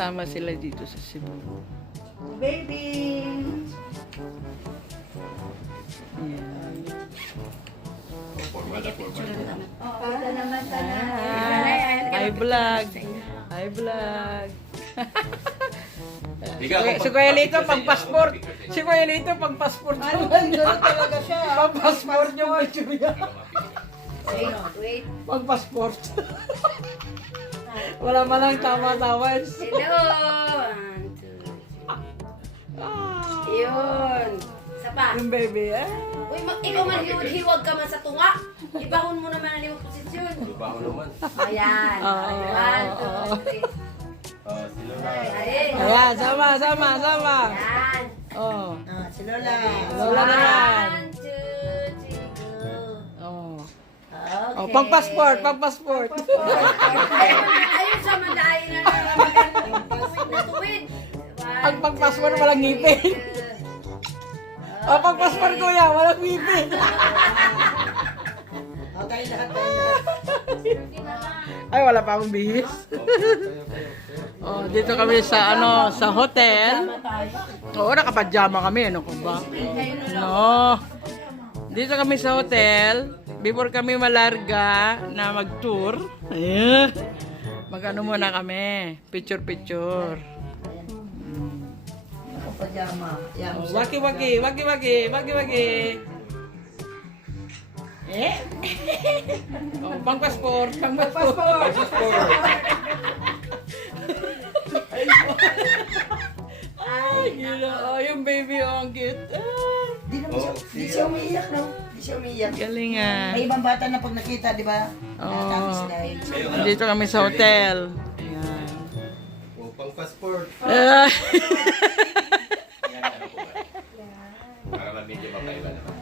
magkasama sila dito sa Cebu. Baby! Yan. Para naman Hi vlog. Hi vlog. Si Kuya Lito pang passport. Si Kuya Lito pang passport. Ano gano'n talaga siya? Pang passport yung picture niya. Wait. Pang passport. Wala man lang tama-tama. Hello! Yun. Isa pa. Yung baby, eh. Uy, ikaw man hiwag ka man sa tunga. Ibahon mo naman ang limang posisyon. Baho naman. Ayan. One, two, three. Si Lola. Ayan. Ayan, sama. Ayan. Oh. Si Lola. Lola naman. One, two, three, go. Oh. Okay. Oh, pang passport. Ayun sa mandahin na tuwid. Ang pang passport walang ngipin. Oh, pang passport kuya, walang ngipin. Okay, lahat. Ay, wala pa akong bihis. Oh, dito kami sa sa hotel. Oo, nakapajama kami, ano ko ba? No. Dito kami sa hotel. Before kami malarga na mag-tour. Ayan. Mag-ano muna kami. Picture. Pajama. Oh, waki-waki. Eh? Oh, pang passport. Ay, gila. Oh, yung baby, oh, ang cute. Di siya umiiyak, no? Di siya umiiyak. Galing ah. May ibang bata na pag nakita, di ba? Oh. Dito kami sa hotel. Ayan. Pang passport. Ah. Para medyo makaiba naman.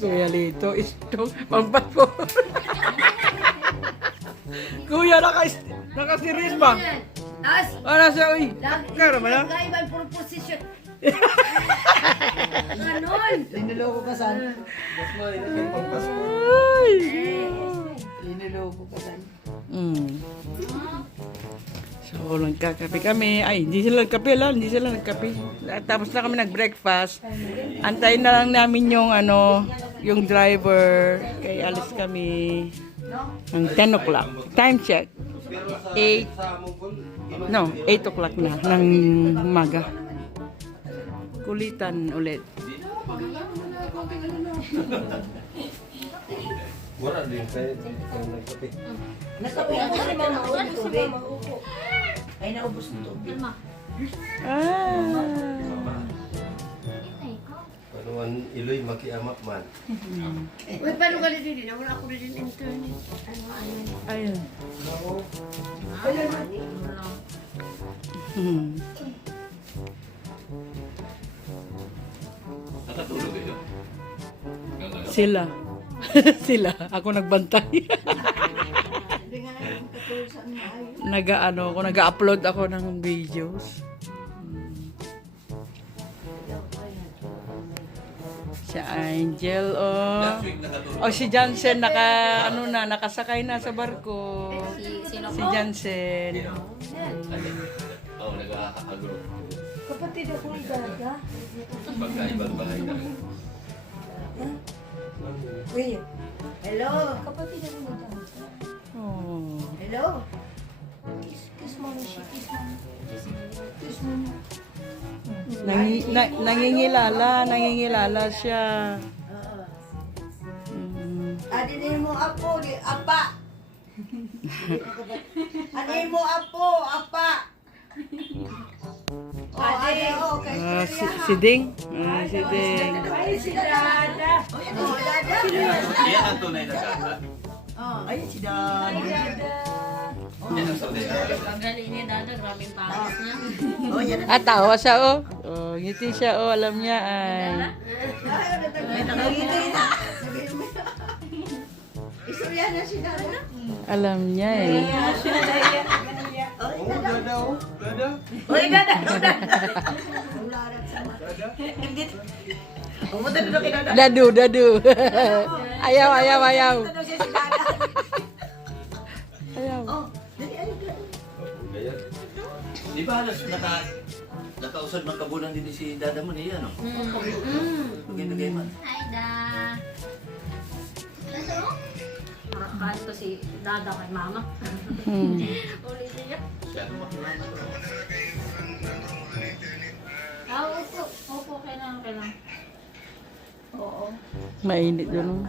Kuya Lito, ito, pang passport. Kuya, naka-series ba? As, Ano siya, uy? Kaya naman ah. lagi ba puro position? Ganon. Linuloko ka san? Pang passport. Ay. Linuloko ka san? So, nagkakape kami. Ay, hindi sila nagkape. Tapos na kami nag-breakfast. Antayin na lang namin yung yung driver. Kaya alis kami ng 10 o'clock. Time check. 8 o'clock na ng umaga. Kulitan ulit. Wala din kayo nagkape. Nakape ako sa mga maubos tubig. Ay, naubos ng tubig. Panuan iloy makiamak man. Uy, paano ka rin din? Wala ako rin internet. Ayun. Nakatulog kayo? Sila. Sila. Ako nagbantay. Nag-upload ako ng videos. Si Angel, Last week nakatulog. si Jansen, nakasakay na sa barko. Si Jansen. Oo, nag-aagro. Kapatid ako ni Gaga. Pagkaibang bahay na. Uy, hello. Kapatid ako ni Gaga. Oh. Hello. Kiss mo na siya. Kiss mo na. Nangingilala siya. Adinin mo apo, di apa. Adinin mo apo, apa. Okay. Si Ding. Si Ding. Ay, si Dada. Oh, Dada. Yan ang tunay na gata. Ay, si Dada. Yan ang tunay na gata. Ang galing niya, Dada. Grabing pangis niya. Oh, yan. Tawa siya, oh. Oh, ngiti siya, oh. Alam niya, ay. Ay, nakangiti na. Istorya na si Dada. Alam niya, eh. Oo, dada oh. Dada. Uy, Dada. Hindi. Pumunta na doon kay Dada. Dadu. Ayaw. Pumunta daw siya si Dada. Ayaw. Oh, dali, Di ba halos nakausad magkabulan din si dada mo niya, no? Pagkintagay man. Hi, Da. Nasaan? Kahit to si Dada kay Mama. Hmm. Ulitin niya. Siya ano makilala ko. Opo. Opo, kailangan. Oo. Mainit doon.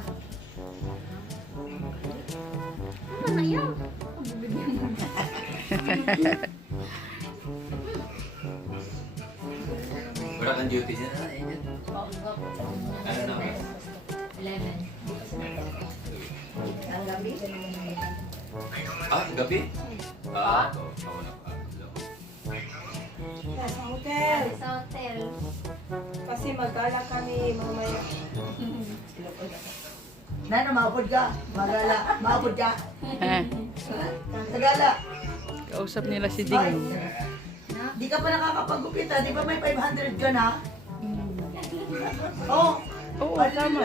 Ano na yan? Wala kang duty niya. Ano naman? 11. Ang gabi. Ah, gabi? Ah, ako. Ako na. Sa hotel. Sa hotel. Kasi magala kami mamaya. Nano, maupod ka. Magala, maupod ka. Ah, Magala. kausap nila si Ding. Di ka pa nakakapagupit ha. Di ba may 500 ka na? Oo. Oo, tama.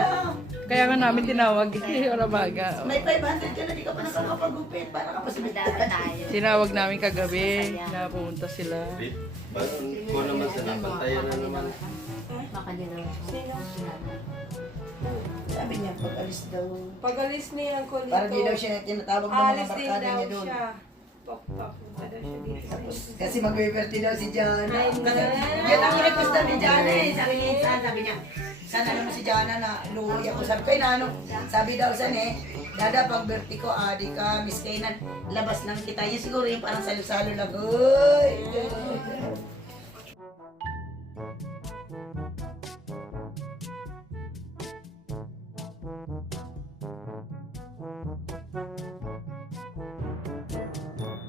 Kaya nga namin tinawag. Orabaga. May 500 ka na. Di ka pa nakakapagupit. Para ka pa sa Madami tayo. Tinawag namin kagabi na pumunta sila. Kung naman sa napantayan na naman. Baka din naman. Sino? Sabi niya, pag-alis daw. Pag-alis niya ko dito. Para di daw siya tinatawag ng mga Alis din barkada daw niya doon. siya. Papunta daw siya dito. Tapos, kasi mag-birthday daw si Jana. Ay, Kasi, no. yan ang request namin Jana eh. Sabi niya, sana naman si Jana na luwi ako. Sabi ko, ano? Sabi daw sa Dada, pag birthday ko, di ka miss kainan. Labas lang kita. Yun siguro yung parang salo-salo lang. Uy!